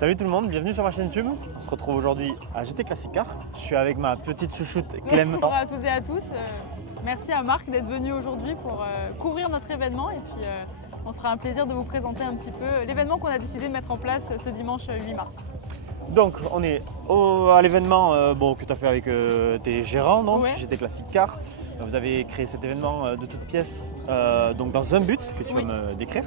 Salut tout le monde, bienvenue sur ma chaîne YouTube. On se retrouve aujourd'hui à GT Classic Car. Je suis avec ma petite chouchoute Clem. Bonjour à toutes et à tous. Merci à Marc d'être venu aujourd'hui pour couvrir notre événement et puis on se fera un plaisir de vous présenter un petit peu l'événement qu'on a décidé de mettre en place ce dimanche 8 mars. Donc on est à l'événement que tu as fait avec tes gérants, donc Ouais. GT Classic Car. Vous avez créé cet événement de toutes pièces donc dans un but que tu vas me décrire.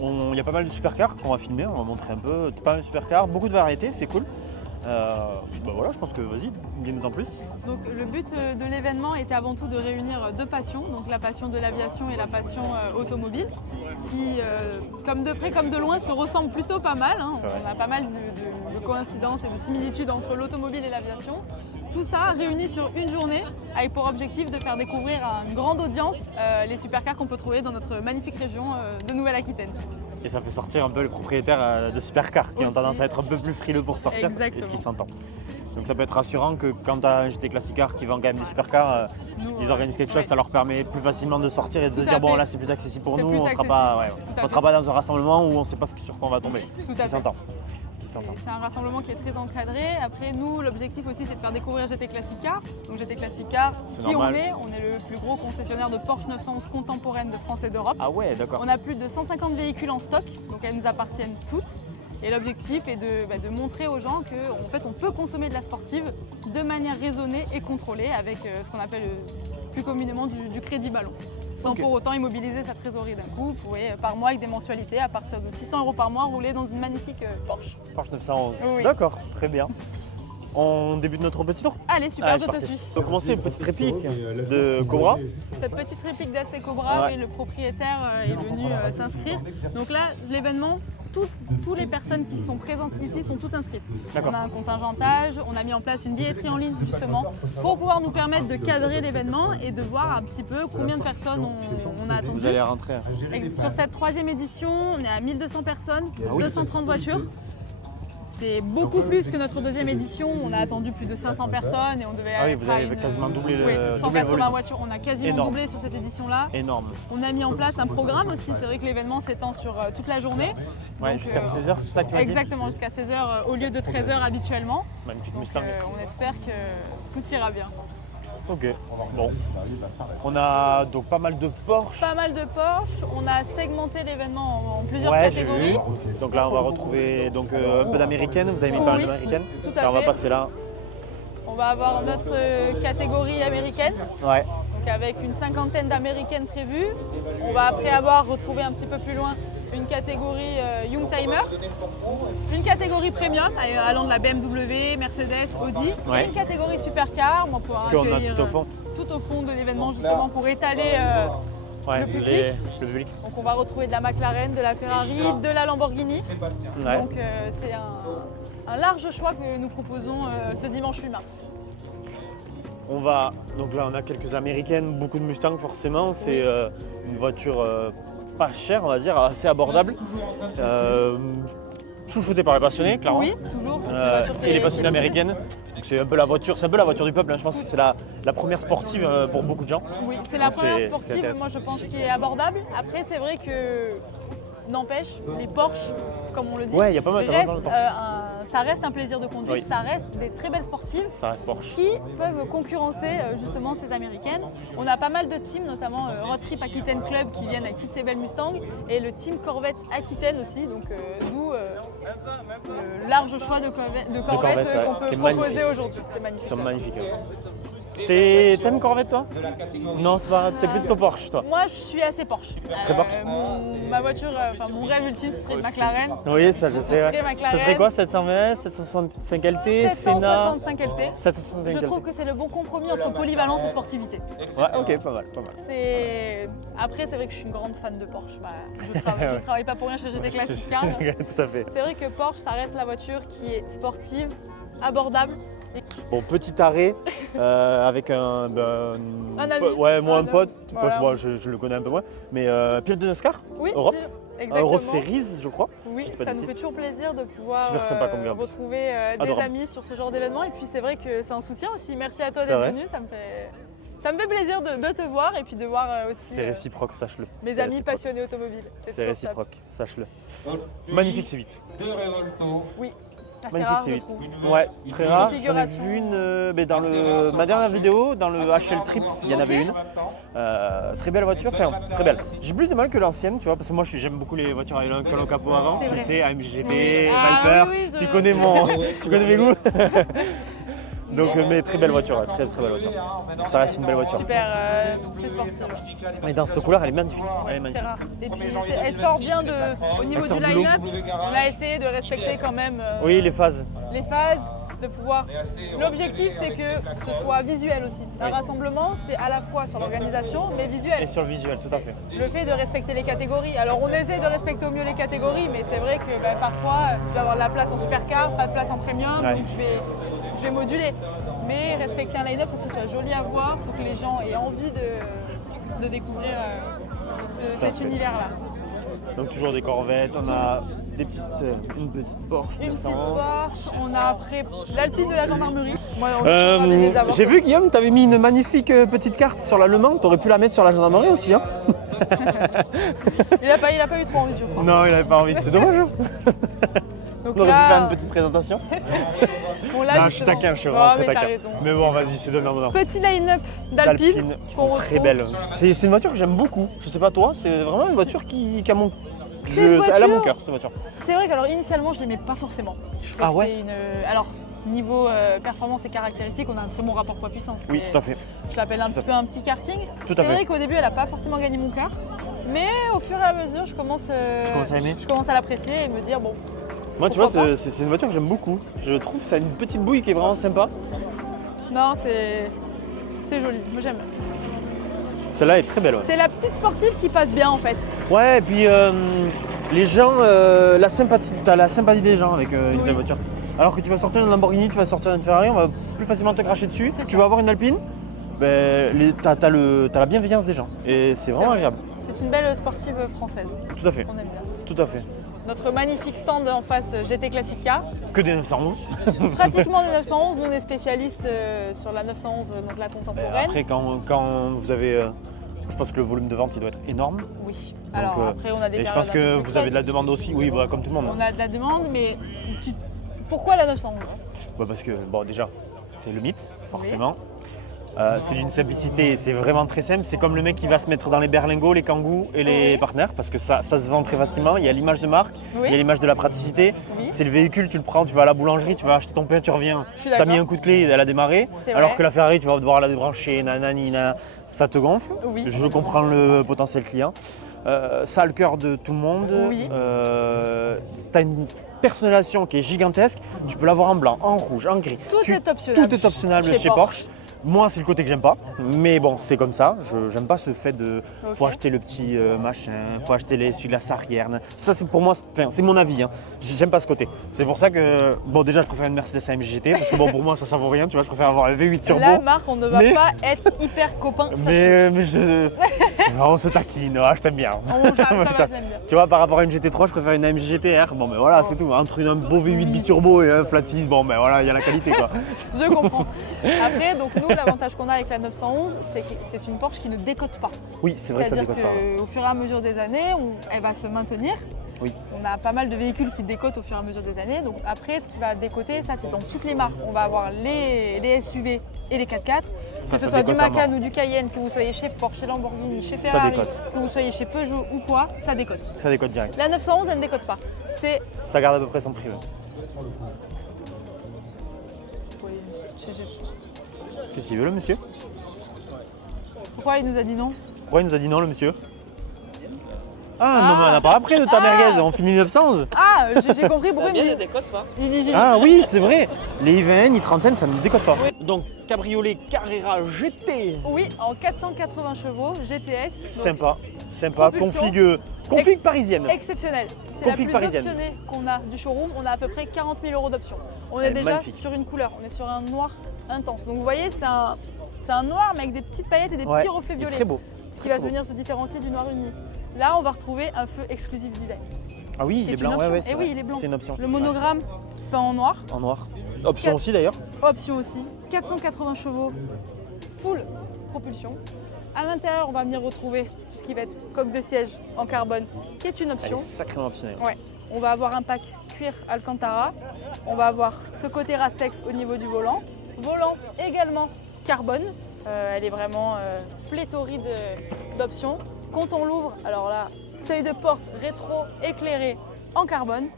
Il y a pas mal de supercars qu'on va filmer, on va montrer un peu, pas mal de supercars, beaucoup de variétés, c'est cool. Voilà, je pense que vas-y, dis-nous en plus. Donc le but de l'événement était avant tout de réunir deux passions, donc la passion de l'aviation et la passion automobile, qui comme de près comme de loin se ressemblent plutôt pas mal. Hein. On a pas mal de coïncidences et de similitudes entre l'automobile et l'aviation. Tout ça réuni sur une journée avec pour objectif de faire découvrir à une grande audience les supercars qu'on peut trouver dans notre magnifique région de Nouvelle-Aquitaine. Et ça fait sortir un peu les propriétaires de supercars qui ont tendance à être un peu plus frileux pour sortir. Exactement. Et ce qui s'entend. Donc ça peut être rassurant que quand tu as un GT Classic Car qui vend quand même des supercars, ils organisent quelque chose, ça leur permet plus facilement de sortir et de se dire bon là c'est plus accessible pour nous, on ne sera pas dans un rassemblement où on ne sait pas sur quoi on va tomber. Ce qui s'entend. C'est un rassemblement qui est très encadré. Après, nous, l'objectif aussi, c'est de faire découvrir GT Classic Car. Donc GT Classic Car, on est le plus gros concessionnaire de Porsche 911 contemporaine de France et d'Europe. Ah ouais, d'accord. On a plus de 150 véhicules en stock, donc elles nous appartiennent toutes. Et l'objectif est de montrer aux gens qu'en fait, on peut consommer de la sportive de manière raisonnée et contrôlée avec ce qu'on appelle plus communément du crédit ballon. Sans pour autant immobiliser sa trésorerie d'un coup. Vous pouvez par mois avec des mensualités à partir de 600 € par mois rouler dans une magnifique Porsche. Porsche 911. Oui. D'accord, très bien. On débute notre petit tour. Allez, super, je te suis. On va commencer une petite réplique de Cobra. Cette petite réplique d'AC Cobra, oui, le propriétaire est venu s'inscrire. Donc là, l'événement, toutes les personnes qui sont présentes ici sont toutes inscrites. On a un contingentage, on a mis en place une billetterie en ligne justement pour pouvoir nous permettre de cadrer l'événement et de voir un petit peu combien de personnes on a attendu. Vous allez rentrer. Sur cette troisième édition, on est à 1200 personnes, 230 voitures. C'est beaucoup plus que notre deuxième édition. On a attendu plus de 500 personnes et on devait vous avez quasiment doublé le 180 voitures. On a quasiment Énorme. doublé sur cette édition-là. Énorme. On a mis en place un programme aussi. C'est vrai que l'événement s'étend sur toute la journée. Ouais, jusqu'à 16h, c'est ça que tu m'as dit ? Exactement, jusqu'à 16h au lieu de 13h habituellement. Magnifique Donc, Mustang. on espère que tout ira bien. Ok, bon. On a donc pas mal de Porsche. Pas mal de Porsche. On a segmenté l'événement en plusieurs J'ai catégories. vu. Donc là, on va retrouver donc, un peu d'américaine. Vous avez mis pas mal d'américaines. Tout à fait. On va passer là. On va avoir notre catégorie américaine. Ouais. Donc avec une cinquantaine d'américaines prévues. On va après avoir retrouvé un petit peu plus loin une catégorie Youngtimer, une catégorie Premium allant de la BMW, Mercedes, Audi, et une catégorie Supercar pour accueillir tout au fond de l'événement justement pour étaler le public. Donc on va retrouver de la McLaren, de la Ferrari, de la Lamborghini. Donc c'est un large choix que nous proposons ce dimanche 8 mars. Donc là, on a quelques américaines, beaucoup de Mustang forcément. C'est une voiture pas chère, on va dire, assez abordable. Chouchoutée par les passionnés, clairement. Oui, toujours. Et les passionnés américaines. C'est un peu la voiture du peuple. Hein. Je pense que c'est la première sportive pour beaucoup de gens. Oui, c'est la première sportive, moi je pense, qui est abordable. Après, c'est vrai que, n'empêche, les Porsche, comme on le dit, y a pas mal de Porsche. Ça reste un plaisir de conduite, ça reste des très belles sportives qui peuvent concurrencer justement ces américaines. On a pas mal de teams, notamment Road Trip Aquitaine Club qui viennent avec toutes ces belles Mustangs et le team Corvette Aquitaine aussi, donc d'où le large choix de Corvette qu'on peut proposer aujourd'hui. C'est magnifique. Ils sont magnifiques. T'aimes Corvette toi ? Non, c'est pas. T'es plutôt Porsche toi ? Moi je suis assez Porsche. Très Porsche. Ma voiture, mon rêve ultime ce serait une McLaren. Oui, ça je sais. Ça serait quoi 720, 765 LT, Senna 765 LT. 765 Je trouve que c'est le bon compromis entre polyvalence et sportivité. Ouais, ok, pas mal. Après, c'est vrai que je suis une grande fan de Porsche. Je ne travaille pas pour rien chez GT Classic Car. Tout à fait. C'est vrai que Porsche, ça reste la voiture qui est sportive, abordable. Bon, petit arrêt avec un ami. Un pote. Voilà. Moi, je le connais un peu moins. Mais pilote de NASCAR, oui, Europe. Exactement. Euro Series, je crois. Oui, ça nous fait toujours plaisir de pouvoir retrouver des amis sur ce genre d'événement. Et puis c'est vrai que c'est un soutien aussi. Merci à toi d'être venu, ça me Ça me fait plaisir de te voir et puis de voir aussi C'est réciproque, sache-le. mes amis passionnés automobiles. C'est réciproque, sache-le. Magnifique C8. Oui, assez Magnifique rare, C8. je trouve. Ouais, très rare. J'en ai Configuration. vu une dans ma dernière vidéo, dans le HL Trip, il y en avait une. Très belle voiture, enfin très belle. J'ai plus de mal que l'ancienne, tu vois, parce que moi j'aime beaucoup les voitures avec le capot avant. C'est Tu vrai. le sais, AMG GT, Oui. Ah, Viper, oui, oui, tu connais tu connais mes goûts. Donc, Mais- mais très belle voiture, ouais, très belle voiture. Donc, ça reste une belle voiture. Super, c'est sportif. Et dans cette couleur, elle est magnifique. Elle est C'est magnifique. rare. Et puis elle sort bien au niveau Elle sort du du lot. line-up. On a essayé de respecter quand même Oui, les phases. les phases, de pouvoir. L'objectif c'est que ce soit visuel aussi. Un rassemblement c'est à la fois sur l'organisation mais Et visuel. sur le visuel, tout à fait. Le fait de respecter les catégories. Alors on essaie de respecter au mieux les catégories, mais c'est vrai que parfois je vais avoir de la place en supercar, pas de place en premium, Ouais. donc je vais moduler. Mais respecter un line-up, il faut que ce soit joli à voir, il faut que les gens aient envie de découvrir cet fait. univers-là. Donc toujours des Corvettes, on a une petite Porsche Une petite 911. Porsche, on a après l'Alpine de la gendarmerie. Moi, on avait des avances. J'ai vu Guillaume, tu avais mis une magnifique petite carte sur la Le Mans, tu aurais pu la mettre sur la gendarmerie aussi. Hein. Il a pas eu trop envie, je crois. Non, il n'avait pas envie, c'est dommage. Hein. Donc On aurait pu faire une là, petite présentation. bon, là Non, je suis justement. taquin, je suis Oh, vraiment très mais t'as taquin. raison. Mais bon, vas-y, c'est donnant. Petit line-up d'Alpine Qui qu'on sont très retrouve. belles. C'est une voiture que j'aime beaucoup. Je sais pas toi, c'est vraiment une voiture qui a mon. C'est une Elle a mon voiture- cœur, cette voiture. C'est vrai qu'alors initialement je l'aimais pas forcément. Je trouvais Ah que ouais c'était alors niveau performance et caractéristiques, on a un très bon rapport poids-puissance. Oui, C'est- tout à fait. Je l'appelle un Tout à petit peu un petit karting. Tout à C'est fait. vrai qu'au début elle a pas forcément gagné mon cœur, mais au fur et à mesure je commence à aimer. Je commence à l'apprécier et me dire bon. Moi, tu vois, Pourquoi c'est une voiture que j'aime beaucoup. Je trouve que ça a une petite bouille qui est vraiment sympa. Non, c'est joli. Moi j'aime. Celle-là est très belle. Ouais, C'est la petite sportive qui passe bien en fait. ouais et puis les gens, t'as la sympathie des gens avec une Oui. telle voiture. Alors que tu vas sortir une Lamborghini, tu vas sortir une Ferrari, on va plus facilement te cracher dessus. C'est Tu ça. vas avoir une Alpine, t'as la bienveillance des gens. Et c'est vraiment vrai. agréable. C'est une belle sportive française. Tout à fait, On aime bien. tout à fait. Notre magnifique stand en face GT Classica. Que des 911. Pratiquement des 911. Nous on est spécialistes sur la 911, donc la contemporaine. Après, quand vous avez. Je pense que le volume de vente il doit être énorme. Oui. Alors après on a des et je périodes pense un que peu vous plus avez de la creuses. demande aussi. Oui, bah, comme tout le monde. On a de la demande, mais pourquoi la 911 Bah, parce que, bon, déjà, c'est le mythe, forcément. C'est d'une simplicité, c'est vraiment très simple. C'est comme le mec qui va se mettre dans les berlingots, les kangous et les Oui. partenaires, parce que ça se vend très facilement. Il y a l'image de marque, Oui. il y a l'image de la praticité. Oui. C'est le véhicule, tu le prends, tu vas à la boulangerie, tu vas acheter ton pain, tu reviens. Je suis Tu as mis d'accord. un coup de clé, elle a démarré. C'est Alors vrai. que la Ferrari, tu vas devoir la débrancher, nanani, ça te gonfle. Oui. Je comprends le potentiel client. Ça a le cœur de tout le monde. Oui. Tu as une personnalisation qui est gigantesque. Tu peux l'avoir en blanc, en rouge, en gris. Tout est optionnel. Tout est optionnable chez Porsche. Moi, c'est le côté que j'aime pas, mais bon, c'est comme ça. J'aime pas ce fait de faut Ok. acheter le petit machin, faut acheter l'essuie-glace arrière. Ça, c'est pour moi, c'est mon avis. Hein. J'aime pas ce côté. C'est pour ça que, bon, déjà, je préfère une Mercedes AMG GT parce que bon, pour moi, ça vaut rien. Tu vois, je préfère avoir un V8 turbo. La marque, on ne va Mais- pas être hyper copains. Mais on se taquine. Ah, je t'aime bien. Ça va, je l'aime bien. Tu vois, par rapport à une GT3, je préfère une AMG GTR. Bon, ben voilà, c'est tout. Entre un beau V8 biturbo et un flat 6, bon, ben voilà, il y a la qualité, quoi. Je comprends. Après, donc nous, l'avantage qu'on a avec la 911, c'est que c'est une Porsche qui ne décote pas. Oui, c'est vrai que ça C'est-à-dire décote pas. Ouais. qu'au fur et à mesure des années, elle va se maintenir. Oui. On a pas mal de véhicules qui décotent au fur et à mesure des années. Donc après, ce qui va décoter, ça c'est dans toutes les marques. On va avoir les SUV et les 4x4. Ça Que ce soit du décote à Macan mort. ou du Cayenne, que vous soyez chez Porsche, chez Lamborghini, chez Ça Ferrari, décote. que vous soyez chez Peugeot ou quoi, ça décote. Ça décote direct. La 911, elle ne décote pas. C'est... Ça garde à peu près son prix. Ouais. Qu'est-ce qu'il veut, le monsieur? Pourquoi il nous a dit non? Pourquoi il nous a dit non, le monsieur? Ah, non, mais on n'a pas après de ta merguez, on finit 911. Ah, j'ai compris pourquoi il me dit... décote pas. Il dit- Ah oui, c'est vrai. Les i20, i30, ça ne décote pas. Donc, cabriolet Carrera GT. Oui, en 480 chevaux, GTS. donc Sympa, sympa. propulsion. Config parisienne. Exceptionnel. C'est la Config plus parisienne. optionnée qu'on a du showroom. On a à peu près 40 000 € d'options. On est Elle est déjà magnifique. sur une couleur. On est sur un noir intense. Donc vous voyez, c'est un noir mais avec des petites paillettes et des Ouais, petits reflets il est violets. très beau. Ce Très, qui va très beau. venir se différencier du noir uni. Là, on va retrouver un feu exclusif design. Ah oui, qui il est est blanc. une Ouais, option. ouais, c'est Eh oui, vrai. il est blanc. C'est une option. Le monogramme peint en noir. En noir. Option aussi d'ailleurs. Option aussi. 480 chevaux. Full propulsion. À l'intérieur, on va venir retrouver tout ce qui va être coque de siège en carbone, qui est une Elle option. est sacrément optionnelle. Ouais. On va avoir un pack cuir Alcantara. On va avoir ce côté Rastex au niveau du volant. Volant également carbone. Elle est vraiment pléthorique d'options. Quand on l'ouvre, alors là, seuil de porte rétro éclairé en carbone.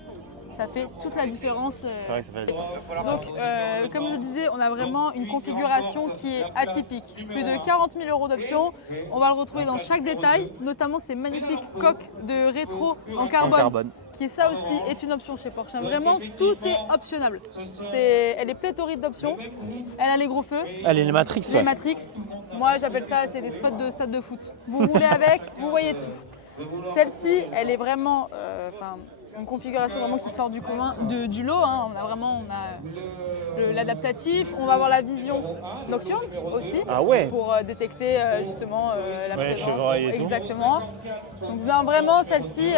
Ça fait toute la différence. C'est vrai que ça fait la différence. Donc, comme je le disais, on a vraiment une configuration qui est atypique. Plus de 40 000 € d'options. On va le retrouver dans chaque détail, notamment ces magnifiques coques de rétro en carbone, qui ça aussi est une option chez Porsche. Vraiment, tout est optionnable. Elle est pléthorique d'options. Elle a les gros feux. Elle est les Matrix, Les ouais. Matrix. Moi, j'appelle ça, c'est des spots de stade de foot. Vous roulez avec, vous voyez tout. Celle-ci, elle est vraiment... une configuration vraiment qui sort du commun, du lot. Hein. On a l'adaptatif, on va avoir la vision nocturne aussi, pour détecter justement la présence. Chevreuil et tout. Exactement. Donc vraiment celle-ci,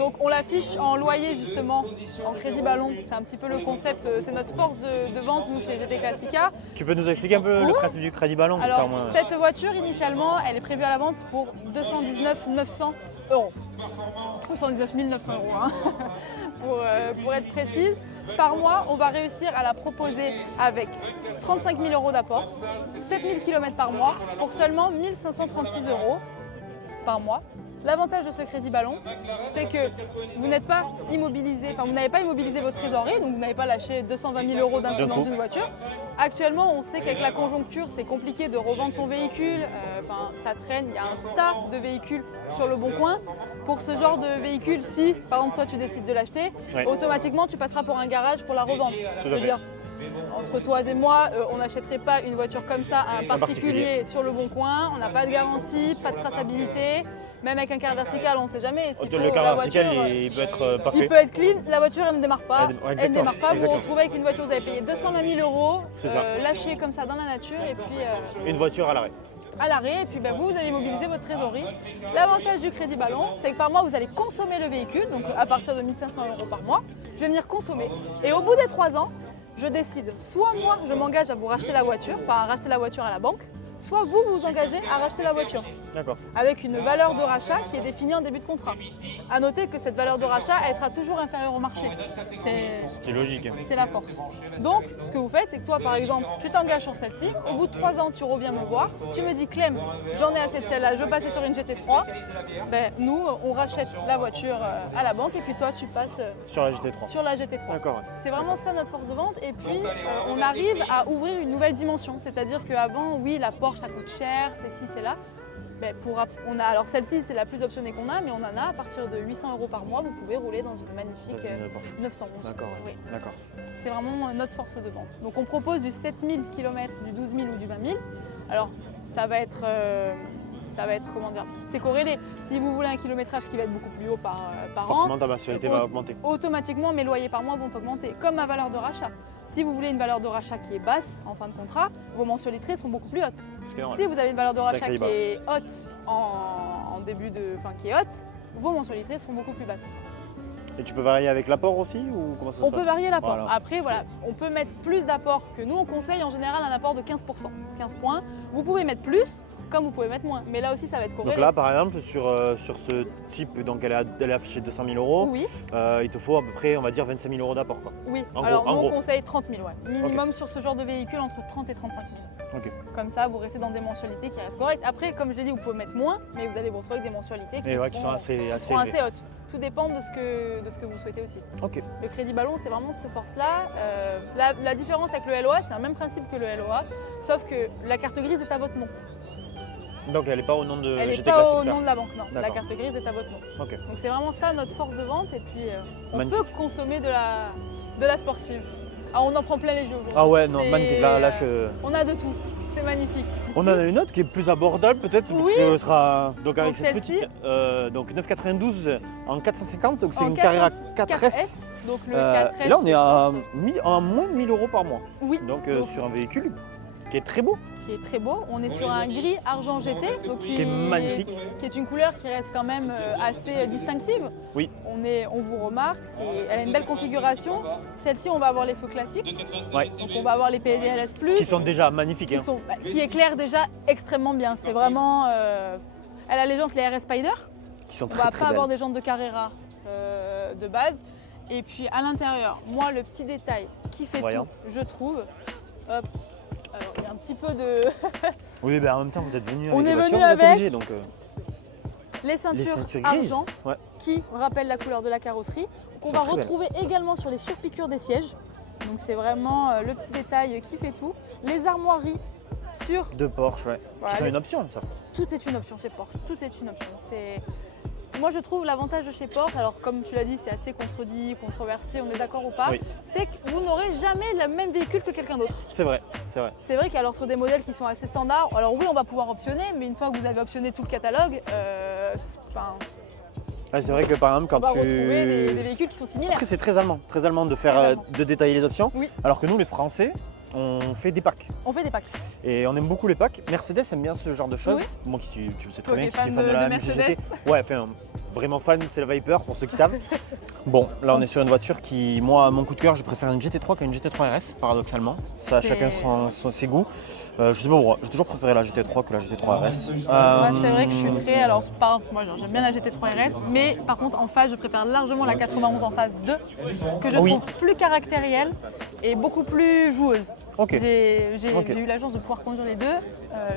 donc on l'affiche en loyer justement, en crédit ballon. C'est un petit peu le concept, c'est notre force de vente nous chez GT Classica. Tu peux nous expliquer un peu le principe du crédit ballon comme Alors ça, au moins. cette voiture initialement, elle est prévue à la vente pour 219 900 €. 119 900 €, hein, pour être précise. Par mois, on va réussir à la proposer avec 35 000 € d'apport, 7 000 km par mois, pour seulement 1 536 € par mois. L'avantage de ce crédit ballon, c'est que vous n'êtes pas immobilisé, enfin vous n'avez pas immobilisé votre trésorerie, donc vous n'avez pas lâché 220 000 € d'un coup dans une voiture. Actuellement, on sait qu'avec la conjoncture, c'est compliqué de revendre son véhicule, ça traîne, il y a un tas de véhicules sur le bon coin. Pour ce genre de véhicule, si par exemple toi tu décides de l'acheter, automatiquement tu passeras pour un garage pour la revendre. Tout à fait. Entre toi et moi, on n'achèterait pas une voiture comme ça à un particulier sur le bon coin. On n'a pas de garantie, pas de traçabilité. Même avec un quart vertical, on ne sait jamais. Le quart vertical, il peut être parfait. Il peut être clean, la voiture elle ne démarre pas. Elle ne démarre pas. Vous vous Exactement. retrouvez avec une voiture, vous avez payé 220 000 C'est ça. €, lâchée comme ça dans la nature. Et puis, Une voiture à l'arrêt. à l'arrêt, et puis vous avez mobilisé votre trésorerie. L'avantage du crédit ballon, c'est que par mois, vous allez consommer le véhicule, donc à partir de 1 500 € par mois, je vais venir consommer. Et au bout des 3 ans, je décide, soit moi, je m'engage à vous racheter la voiture, enfin à racheter la voiture à la banque, soit vous vous engagez à racheter la voiture. D'accord. Avec une valeur de rachat qui est définie en début de contrat. À noter que cette valeur de rachat, elle sera toujours inférieure au marché. Ce qui est logique. C'est la force. Donc, ce que vous faites, c'est que toi, par exemple, tu t'engages sur celle-ci. Au bout de 3 ans, tu reviens me voir. Tu me dis, Clem, j'en ai assez de celle-là, je veux passer sur une GT3. Nous, on rachète la voiture à la banque et puis toi, tu passes Sur la GT3. sur la GT3. D'accord. C'est vraiment ça notre force de vente. Et puis, on arrive à ouvrir une nouvelle dimension. C'est-à-dire qu'avant, oui, la Porsche, ça coûte cher, c'est ci, c'est là. Alors celle-ci, c'est la plus optionnée qu'on a, mais on en a à partir de 800 € par mois. Vous pouvez rouler dans une magnifique Porsche. 911. D'accord. Oui. D'accord. C'est vraiment notre force de vente. Donc on propose du 7 000 km, du 12 000 ou du 20 000. Alors ça va être comment dire, c'est corrélé. Si vous voulez un kilométrage qui va être beaucoup plus haut par Forcément, an, ta mensualité va augmenter. automatiquement mes loyers par mois vont augmenter, comme ma valeur de rachat. Si vous voulez une valeur de rachat qui est basse en fin de contrat, vos mensualités sont beaucoup plus hautes. Si vous avez une valeur de rachat qui est haute qui est haute, vos mensualités seront beaucoup plus basses. Et tu peux varier avec l'apport aussi ou comment ça se passe? On peut varier l'apport. Voilà. Après, voilà, on peut mettre plus d'apport que nous. On conseille en général un apport de 15%. 15 points. Vous pouvez mettre plus, comme vous pouvez mettre moins. Mais là aussi, ça va être corrélé. Donc là, par exemple, sur ce type, donc elle est affichée 200 000 €. Oui. Il te faut à peu près, on va dire, 25 000 € d'apport, quoi. Oui. En Alors gros, nous, en on gros. conseille 30 000, ouais. Minimum sur ce genre de véhicule entre 30 et 35 000. Ok. Comme ça, vous restez dans des mensualités qui restent correctes. Après, comme je l'ai dit, vous pouvez mettre moins, mais vous allez vous retrouver avec des mensualités qui Qui sont assez assez hautes. Tout dépend de ce que vous souhaitez aussi. Ok. Le crédit ballon, c'est vraiment cette force-là. La différence avec le LOA, c'est un même principe que le LOA, sauf que la carte grise est à votre nom. Donc elle n'est pas au nom de Elle n'est GT pas Classic au nom de la banque, non. La D'accord. carte grise est à votre nom. Ok. Donc c'est vraiment ça notre force de vente et puis on Magnifique. peut consommer de la sportive. Ah, on en prend plein les yeux aujourd'hui. Ah ouais, non, C'est, magnifique. Là, je... On a de tout, c'est magnifique. On en a une autre qui est plus abordable peut-être. Oui. Que sera donc avec Donc cette celle-ci. petite, donc 992 en 450, donc c'est En une Carrera 4S. 4S. Donc le 4S. Et là on est à moins de 1 000 € par mois. Oui. Donc sur un véhicule qui est très beau. Qui est très beau. On est sur un gris argent GT, donc Qui est magnifique. Qui est une couleur qui reste quand même assez distinctive. Oui. On vous remarque, elle a une belle configuration. Celle-ci, on va avoir les feux classiques. Ouais. Donc on va avoir les PDLS+. Qui sont déjà magnifiques. Qui éclairent déjà extrêmement bien. C'est vraiment... elle a les jantes, les RS Spider. Qui sont On très va très pas belles. avoir des jantes de Carrera de base. Et puis à l'intérieur, moi, le petit détail qui fait Voyons. tout, je trouve. Hop. Alors, il y a un petit peu de... Oui, ben en même temps, vous êtes venus avec On des est voitures, venu vous êtes avec obligés, donc, les ceintures grises. argent Ouais. qui rappellent la couleur de la carrosserie, qu'on Sont va très retrouver également sur les surpiqûres des sièges. Donc c'est vraiment le petit détail qui fait tout. Les armoiries sur... De Porsche, ouais. Voilà, Qui sont une option, ça. Tout est une option chez Porsche, tout est une option. Moi je trouve l'avantage de chez Porsche, alors comme tu l'as dit, c'est assez contredit, controversé, on est d'accord ou pas, Oui. c'est que vous n'aurez jamais le même véhicule que quelqu'un d'autre. C'est vrai, c'est vrai. C'est vrai qu'alors sur des modèles qui sont assez standards, alors oui on va pouvoir optionner, mais une fois que vous avez optionné tout le catalogue, Ouais, c'est vrai que par exemple, on quand va tu. retrouver des véhicules qui sont similaires. Après, c'est très allemand de faire, Très allemand. de détailler les options. Oui. Alors que nous, les Français, on fait des packs. On fait des packs. Et on aime beaucoup les packs. Mercedes aime bien ce genre de choses. Oui. Moi qui suis, tu le sais très Toi bien, qui qui es suis fan fan de de la Mercedes. MG GT. Ouais, enfin, vraiment fan, c'est la Viper pour ceux qui savent. Bon, là on est sur une voiture qui, moi, mon coup de cœur, je préfère une GT3 qu'une GT3 RS, paradoxalement. Ça, C'est- chacun ses goûts. Je sais pas pourquoi, j'ai toujours préféré la GT3 que la GT3 RS. Moi, c'est vrai que je suis très. Alors, moi j'aime bien la GT3 RS, mais par contre, en phase, je préfère largement la 91 en phase 2, que je Oui. trouve plus caractérielle et beaucoup plus joueuse. Ok. J'ai Ok. eu la chance de pouvoir conduire les deux.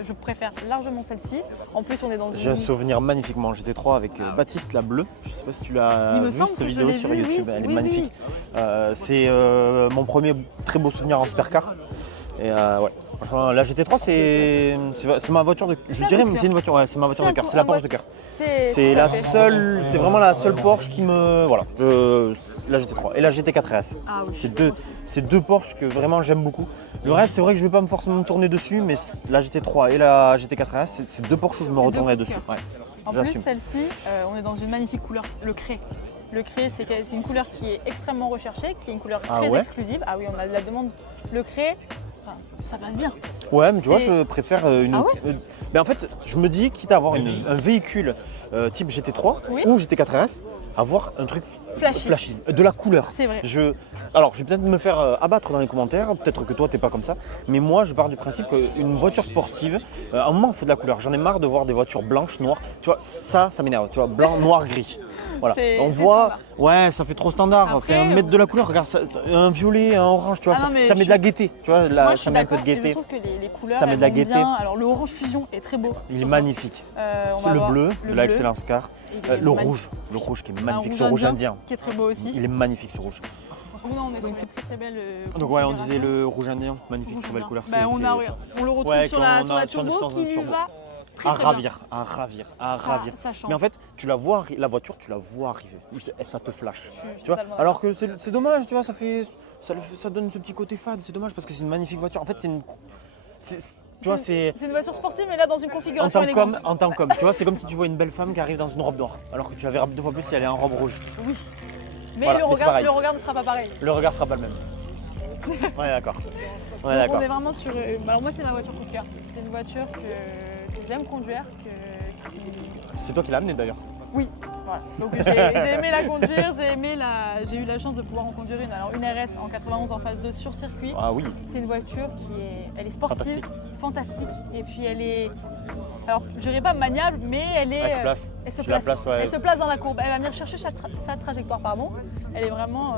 Je préfère largement celle-ci. En plus, on est dans J'ai un une. souvenir magnifiquement GT3 avec Baptiste la bleue. Je sais pas si tu l'as Il me vu semble cette que je vidéo l'ai sur vu, YouTube, oui. elle est Oui, magnifique. C'est mon premier très beau souvenir en supercar. Et ouais, franchement, la GT3 c'est ma voiture de, je C'est un dirais, coup de mais c'est une voiture, ouais, c'est ma voiture de cœur, c'est la Porsche de cœur. C'est tout à la fait. seule, c'est vraiment la seule Porsche qui me, voilà, la GT3 et la GT4 RS. Ah oui, C'est deux Porsche que vraiment j'aime beaucoup. Le reste, c'est vrai que je vais pas forcément me tourner dessus, mais la GT3 et la GT4 RS, c'est deux Porsche où je me C'est deux retournerai coups de dessus. cœur. Ouais, En plus, j'assume. celle-ci, on est dans une magnifique couleur, le craie. Le craie, c'est une couleur qui est extrêmement recherchée, qui est une couleur Ah très ouais exclusive. Ah oui, on a de la demande. Le craie, enfin, ça passe bien. Ouais, mais tu vois, C'est- je préfère une. Ah ouais Mais en fait, je me dis, quitte à avoir un véhicule type GT3 Oui. ou GT4 RS, avoir un truc Flashy. de la couleur. C'est vrai. Alors, je vais peut-être me faire abattre dans les commentaires, peut-être que toi, t'es pas comme ça, mais moi, je pars du principe qu'une voiture sportive, à un moment, il faut de la couleur. J'en ai marre de voir des voitures blanches, noires. Tu vois, ça m'énerve. Tu vois, blanc, noir, gris. Voilà. On C'est voit, standard. ouais, ça fait trop standard. Après, Enfin, mettre de la couleur, regarde, un violet, un orange, tu vois, Ah non, mais ça met de la gaieté. Tu vois, là, Moi, je ça suis met un peu de d'accord. et Je gaieté. trouve que les couleurs, Ça met de la elles vont gaieté. bien. Alors, le orange fusion est très beau. Il est sur ça. magnifique. On va Le avoir bleu le de la bleu, Excellence Car. il est Le magnifique. rouge qui est Un magnifique, ce rouge indien. qui est très beau aussi. Il est magnifique ce rouge. Donc, on est sur une très très belle. Donc ouais, on disait configuration. le rouge indien, magnifique, Rouge très belle indien. couleur. Ben, on le retrouve Ouais, sur quand la, on sur la a sur une turbo puissance qui de lui turbo. va très à très bien. ravir. Ça change. Mais en fait, tu la vois, la voiture, tu la vois arriver. Et ça te flash. Je suis Tu vois. totalement Alors que c'est dommage, tu vois, ça donne ce petit côté fade. C'est dommage parce que c'est une magnifique voiture. En fait, tu vois, c'est une voiture sportive, mais là dans une en configuration tant qu'homme, élégante. tu vois, c'est comme si tu vois une belle femme qui arrive dans une robe noire, alors que tu la verras 2 fois plus si elle est en robe rouge. Oui. Mais Voilà, mais c'est pareil. le regard ne sera pas pareil. Le regard sera pas le même. Ouais, d'accord. Ouais, Donc, d'accord. on est vraiment sur. Alors moi, c'est ma voiture coup de cœur. C'est une voiture que j'aime conduire, qui C'est toi qui l'as amené d'ailleurs. Oui, voilà. Donc j'ai aimé la conduire, j'ai eu la chance de pouvoir en conduire une. Alors une RS en 91 en phase 2 sur circuit. Ah oui. C'est une voiture elle est sportive, fantastique. Et puis elle est, alors je dirais pas maniable, mais elle est. Elle se place. Elle se Tu la place. places, ouais. Elle se place dans la courbe. Elle va venir chercher sa trajectoire, pardon. Elle est vraiment.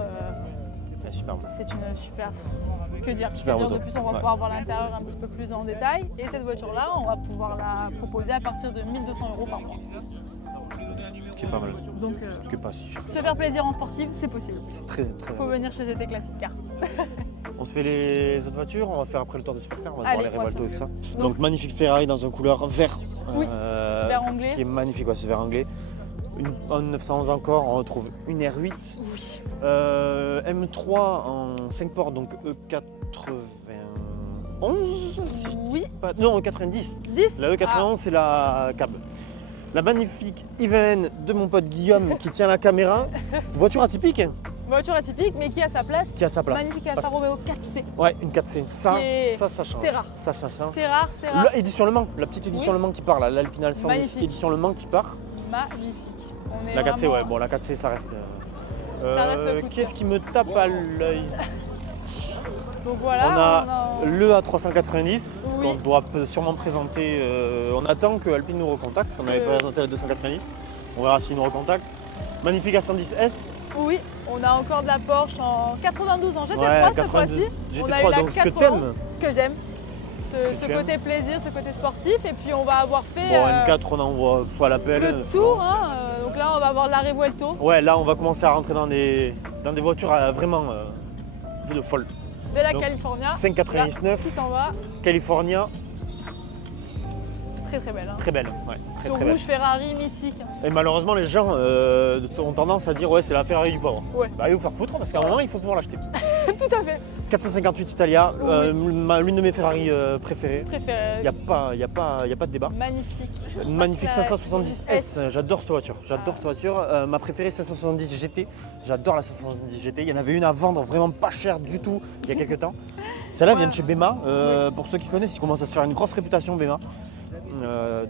Elle est superbe. C'est une super. Que dire Super Que dire moto. de plus, on va Ouais. pouvoir voir l'intérieur un petit peu plus en détail. Et cette voiture-là, on va pouvoir la proposer à partir de 1 200 € par mois. Qui est pas mal. Donc, Qui est pas si cher. se faire plaisir en sportive, c'est possible. C'est très très. Faut venir chez GT Classic Car. On se fait les autres voitures, on va faire après le tour de supercar, on va Allez, voir les on va Revuelto et tout ça. Donc- Donc magnifique Ferrari dans un couleur vert. Oui, vert anglais. Qui est magnifique, ouais, ce vert anglais. En 911 encore, on retrouve une R8. Oui. M3 en 5 portes, donc E91. Oui. Non, E90. 10. La E91, c'est la cab. La magnifique IVN de mon pote Guillaume qui tient la caméra. Voiture atypique. Voiture atypique, mais qui a sa place. Qui a sa place. Magnifique Alfa Romeo 4C. Ouais, une 4C. Ça change. C'est rare. Ça change. C'est rare, c'est rare. L'édition Le Mans, la petite édition Le Mans qui part là, l'Alpina 110 Magnifique. édition Le Mans qui part. Magnifique. On est La 4C, vraiment... ouais, bon, la 4C, ça reste. reste le coup de Qu'est-ce qui me tape à l'œil? Donc voilà. On a le A390 Oui. qu'on doit sûrement présenter. On attend que Alpine nous recontacte. On avait présenté la 290. On verra s'il nous recontacte. Magnifique A110S. Oui, on a encore de la Porsche en 92 en GT3 Ouais, cette 92 fois-ci. GT3, On a eu la donc ce que 411, t'aimes. ce que j'aime. que Ce tu côté plaisir, ce côté sportif. Et puis on va avoir fait Bon, M4, on envoie pas l'appel. le tour. Hein, donc là, on va avoir la Revuelto Ouais, là, on va commencer à rentrer dans des voitures vraiment de folles. de la Donc, California. 599, Là, qui s'en va. California, Très très belle. Hein. très belle. Ouais, Ce très belle. rouge Ferrari mythique. Et malheureusement, les gens ont tendance à dire ouais, c'est la Ferrari du pauvre. Ouais. Bah, allez vous faire foutre parce qu'à un moment, il faut pouvoir l'acheter. Tout à fait. 458 Italia, l'une de mes Ferrari préférées. Préféré. Il n'y a pas de débat. Magnifique. Une magnifique La 570S, j'adore cette voiture. J'adore cette voiture. Ma préférée, 570 GT. J'adore la 570 GT. Il y en avait une à vendre vraiment pas chère du tout il y a quelques temps. Celle-là vient de chez Bema. Pour ceux qui connaissent, il commence à se faire une grosse réputation Bema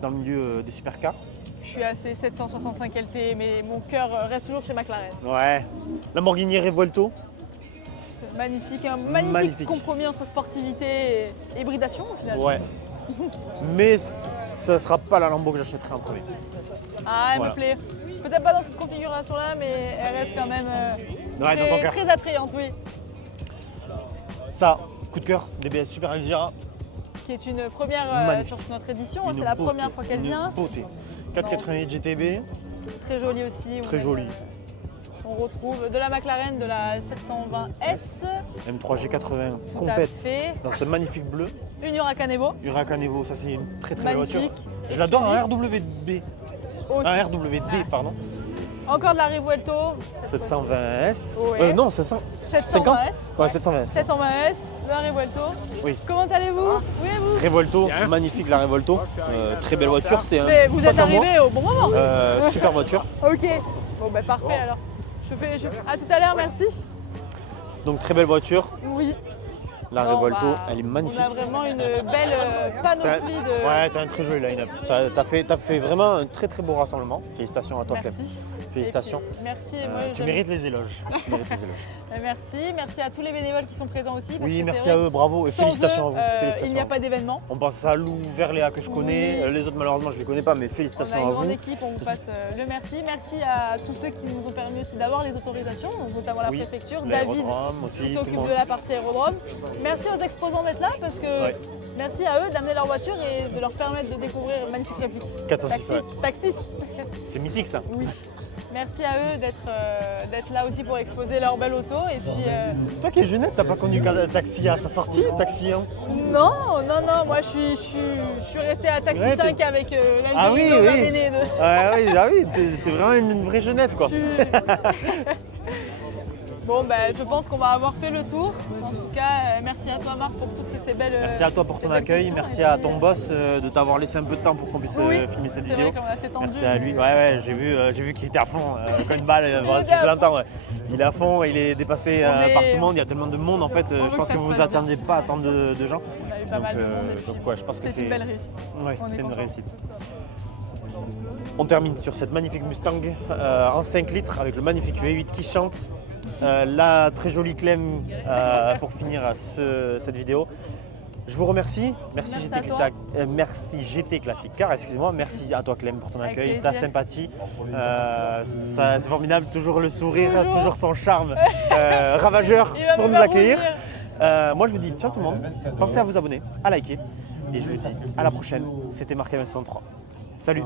dans le milieu des supercars. Je suis assez 765 LT, mais mon cœur reste toujours chez McLaren. Ouais. Lamborghini Revuelto. C'est magnifique, un magnifique compromis entre sportivité et hybridation au final. Ouais. Mais ça ne sera pas la Lambo que j'achèterai en premier. Ah, elle Voilà. me plaît. Peut-être pas dans cette configuration-là, mais elle reste quand même Ouais, dans ton cœur. très attrayante, oui. Ça, coup de cœur, DBS Super Algira. Qui est une première Magnifique. sur notre édition. Une C'est la beauté, première fois qu'elle une vient. Beauté. 488 GTB, Très jolie aussi. très jolie. On retrouve de la McLaren, de la 720S, M3 G80 tout à complète fait. dans ce magnifique bleu. Une Huracan Evo, Huracan Evo, ça c'est une très belle voiture. magnifique. Je l'adore, un exclusive. RWB. Aussi. Un RWD, pardon. Encore de la Revuelto. 720S. Ouais. Non, 750. 720S. Ouais, 720S. 720S, la Revuelto. Oui. Comment allez-vous? Oui, et vous? Revuelto, magnifique la Revuelto. Très belle voiture, c'est un Mais vous pote êtes à moi. arrivé au bon moment. Super voiture. Ok. Bon, ben parfait alors. À tout à l'heure, merci. Donc très belle voiture. Oui. La Non, Revuelto, bah, elle est magnifique. On a vraiment une belle panoplie de. Ouais, t'as un très joli line-up. T'as fait vraiment un très beau rassemblement. Félicitations à toi, Merci. Clem. Félicitations. Et puis, merci. Moi, Tu j'aime- mérites les éloges. Tu mérites les éloges. Merci à tous les bénévoles qui sont présents aussi. parce Oui, que merci c'est à vrai eux, bravo. Et que sans félicitations eux, à vous. Il Félicitations n'y à a vous. pas d'événement. On pense à Lou, Verléa que je connais. Oui. Les autres, malheureusement, je les connais pas, mais On a félicitations une à grande vous. équipe, on vous passe le merci. Merci à tous ceux qui nous ont permis aussi d'avoir les autorisations, donc notamment la Oui, préfecture, David L'aérodrome qui aussi, tout le s'occupe monde. de la partie aérodrome. Merci aux exposants d'être là parce que Ouais. merci à eux d'amener leur voiture et de leur permettre de découvrir une magnifique réplique. 406, ouais. Taxi. C'est mythique ça. Oui. Merci à eux d'être là aussi pour exposer leur belle auto. Et puis, Toi qui es jeunette, t'as pas connu taxi à sa sortie, taxi hein? non, moi je suis restée à Taxi Ouais, 5 avec l'Algérie Ah oui, Gardiner de... Oui, t'es vraiment une vraie jeunette quoi. Bon, ben, je pense qu'on va avoir fait le tour. En tout cas, merci à toi Marc pour toutes ces belles. Merci à toi pour ton ces belles accueil, questions. merci Et à puis, ton boss de t'avoir laissé un peu de temps pour qu'on puisse Oui, filmer cette c'est vidéo. vrai qu'on a assez tendu. Merci à lui. Ouais, j'ai vu qu'il était à fond, comme une balle, était depuis à longtemps. Ouais. Il est à fond, il est dépassé On est- par tout le monde, il y a tellement de monde en fait. On veut Je que pense ça que se vous vous passe attendiez pas à tant de gens. On a eu pas mal de monde. Et puis, donc, ouais, je pense que c'est une belle réussite. Ouais, On est c'est une content. réussite. On termine sur cette magnifique Mustang en 5 litres avec le magnifique V8 qui chante. La très jolie Clem pour finir cette vidéo. Je vous remercie. Merci, Merci à toi. merci GT Classic Car, excusez-moi. Merci à toi Clem pour ton Avec accueil, plaisir. ta sympathie. C'est formidable, toujours le sourire, Toujours. toujours son charme ravageur Il va pour me nous faire accueillir. rougir. Moi je vous dis ciao tout le monde. Pensez à vous abonner, à liker. Et je vous dis à la prochaine. C'était Marc 63. Salut.